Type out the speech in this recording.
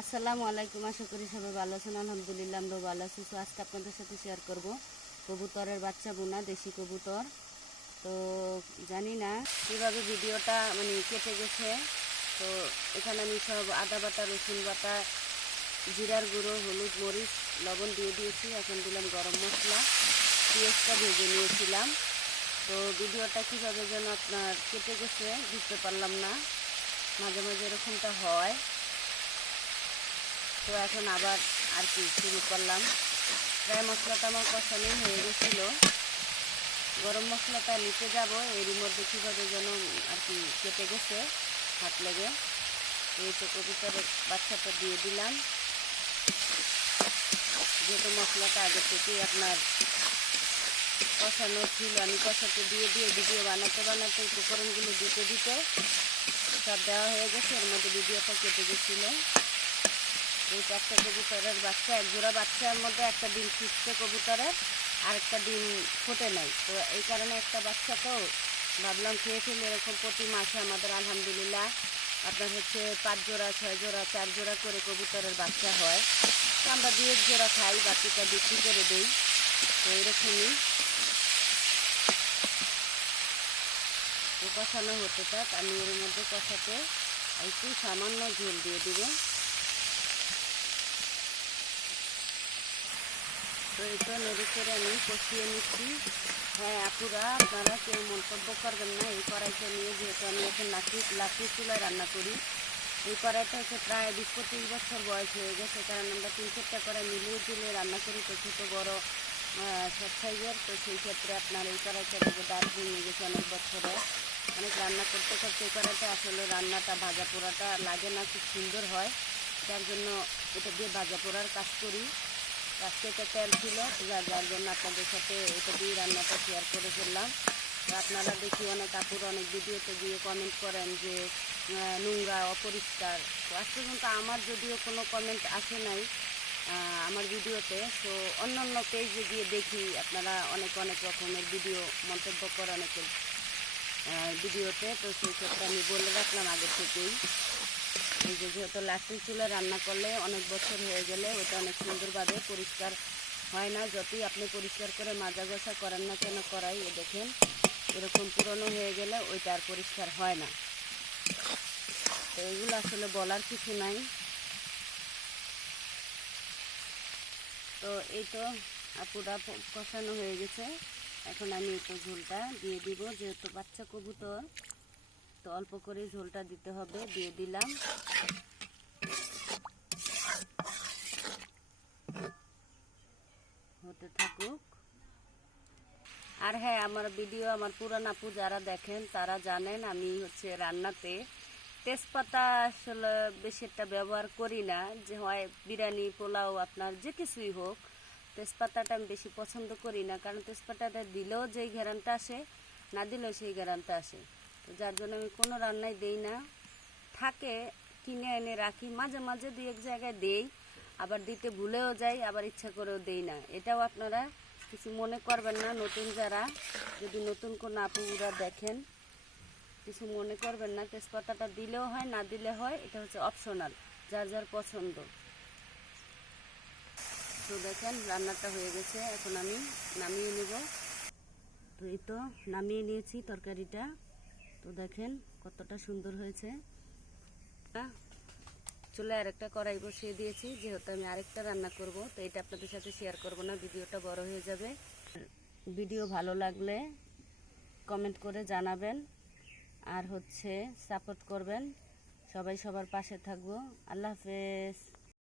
আসসালামু আলাইকুম। আশা করি সবাই ভালো আছেন। আলহামদুলিল্লাহ আমরাও ভালো আছি। তো আজকে আপনাদের সাথে শেয়ার করব কবুতরের বাচ্চা বোনা দেশি কবুতর। তো জানি না কীভাবে ভিডিওটা কেটে গেছে। তো এখানে আমি সব আদা বাটা, রসুন বাটা, জিরার গুঁড়ো, হলুদ, মরিচ, লবণ দিয়ে দিয়েছি। এখন দিলাম গরম মশলা, পেঁয়াজটা ভেজে নিয়েছিলাম। তো ভিডিওটা কীভাবে যেন আপনার কেটে গেছে বুঝতে পারলাম না, মাঝে মাঝে এরকমটা হয়। তো এখন আবার আর কি শুরু করলাম। প্রায় মশলাটা আমার কষানোই হয়ে গেছিলো। গরম মশলাটা নিতে যাব, এরই মধ্যে কীভাবে যেন আর কি কেটে গেছে হাত লেগে। এই তো কবুতরের বাচ্চাটা দিয়ে দিলাম। যেহেতু মশলাটা আগে থেকেই আপনার কষানো ছিল, আমি কষাতে দিয়ে ভিডিও বানাতে উপকরণগুলো দিতে সব দেওয়া হয়ে গেছে। এর মধ্যে ভিডিওটা কেটে গেছিলো। এই একটা কবুতরের বাচ্চা, এক জোড়া বাচ্চার মধ্যে একটা ডিম ফুটছে কবুতরের, আরেকটা ডিম ফোটে নাই। তো এই কারণে একটা বাচ্চা তো ভাবলাম খেয়ে ফেলে। এরকম প্রতি মাসে আমাদের আলহামদুলিল্লাহ আপনার 5 জোড়া, 6 জোড়া, 4 জোড়া করে কবুতরের বাচ্চা হয়। তো আমরা 2-1 জোড়া খাই, বাকিটা বিক্রি করে দিই। তো এরকমই কষানো হতে থাক। আমি এর মধ্যে কষাতে একটু সামান্য ঝোল দিয়ে দিব। তো এটা নেড়ে করে আমি কষিয়ে নিচ্ছি। হ্যাঁ আপুরা, আপনারা কেউ মন্তব্য করবেন না এই কড়াইটা নিয়ে, যেহেতু আমি এখন লাকড়ি চুলায় রান্না করি। এই কড়াইটা প্রায় 20-25 বছর বয়স হয়ে গেছে, কারণ আমরা 3-4টা কড়াই মিলিয়ে দিলে রান্না করি, তো ছোটো বড়ো সব সাইজের। তো সেই ক্ষেত্রে আপনার এই কড়াইটা থেকে দাঁড় ভেঙে গেছে অনেক বছরে। অনেক রান্না করতে এই কড়াইটা আসলে রান্নাটা ভাজা পোড়াটা লাগে না, খুব সুন্দর হয়। যার জন্য এটা দিয়ে ভাজা পোড়ার কাজ করি। আজকে এটা তেল ছিল, যার জন্য আপনাদের সাথে এটা দিয়ে রান্নাটা শেয়ার করে ফেললাম। তো আপনারা দেখি অনেক আপুরা অনেক ভিডিওতে গিয়ে কমেন্ট করেন যে নোংরা, অপরিষ্কার। তো আজ পর্যন্ত আমার যদিও কোনো কমেন্ট আসে নাই আমার ভিডিওতে। তো অন্যান্য পেজে গিয়ে দেখি আপনারা অনেক রকমের ভিডিও মন্তব্য করেন অনেকের ভিডিওতে। তো সেই ক্ষেত্রে আমি বলে রাখলাম আগে থেকেই, এই যে যেহেতু লাকড়ি চুলা রান্না করলে অনেক বছর হয়ে গেলে ওটা অনেক সুন্দরভাবে পরিষ্কার হয় না। যতই আপনি পরিষ্কার করে মাজা ঘষা করেন না কেন কড়াই, দেখেন এরকম পুরনো হয়ে গেলে ওইটা আর পরিষ্কার হয় না। তো এগুলো আসলে বলার কিছু নাই। তো এই তো আপুরা কষানো হয়ে গেছে। এখন আমি একটু ঝোলটা দিয়ে দিব, যেহেতু বাচ্চা কবুতর তো অল্প করে ঝোলটা দিতে হবে। দিয়ে দিলাম। হতে থাকুক। আর হ্যাঁ, আমার ভিডিও আমার পুরান আপু যারা দেখেন তারা জানেন আমি রান্নাতে তেজপাতা আসলে বেশি একটা ব্যবহার করি না। যে হয় বিরিয়ানি, পোলাও, আপনার যে কিছুই হোক, তেজপাতাটা আমি বেশি পছন্দ করি না। কারণ তেজপাতাটা দিলেও যেই ঘ্রাণটা আসে, না দিলেও সেই ঘ্রাণটা আসে। তো যার জন্য আমি কোনো রান্নাই দেই না। থাকে কিনে এনে রাখি, মাঝে মাঝে 2-1 জায়গায় দেই, আবার দিতে ভুলেও যাই, আবার ইচ্ছা করেও দেই না। এটাও আপনারা কিছু মনে করবেন না। নতুন যারা, যদি নতুন কোনো আপুরা দেখেন, কিছু মনে করবেন না। তেজপাতাটা দিলেও হয়, না দিলে হয়, এটা অপশনাল, যার যার পছন্দ। তো দেখেন রান্নাটা হয়ে গেছে, এখন আমি নামিয়ে নেব। তো এই তো নামিয়ে নিয়েছি তরকারিটা। তো দেখেন কতটা সুন্দর হয়েছে। চুলে আরেকটা কড়াই বসিয়ে দিয়েছি, যেহেতু আমি আরেকটা রান্না করব। তো এটা আপনাদের সাথে শেয়ার করব না, ভিডিওটা বড় হয়ে যাবে। ভিডিও ভালো লাগলে কমেন্ট করে জানাবেন, আর সাপোর্ট করবেন। সবাই সবার পাশে থাকবো। আল্লাহ হাফেজ।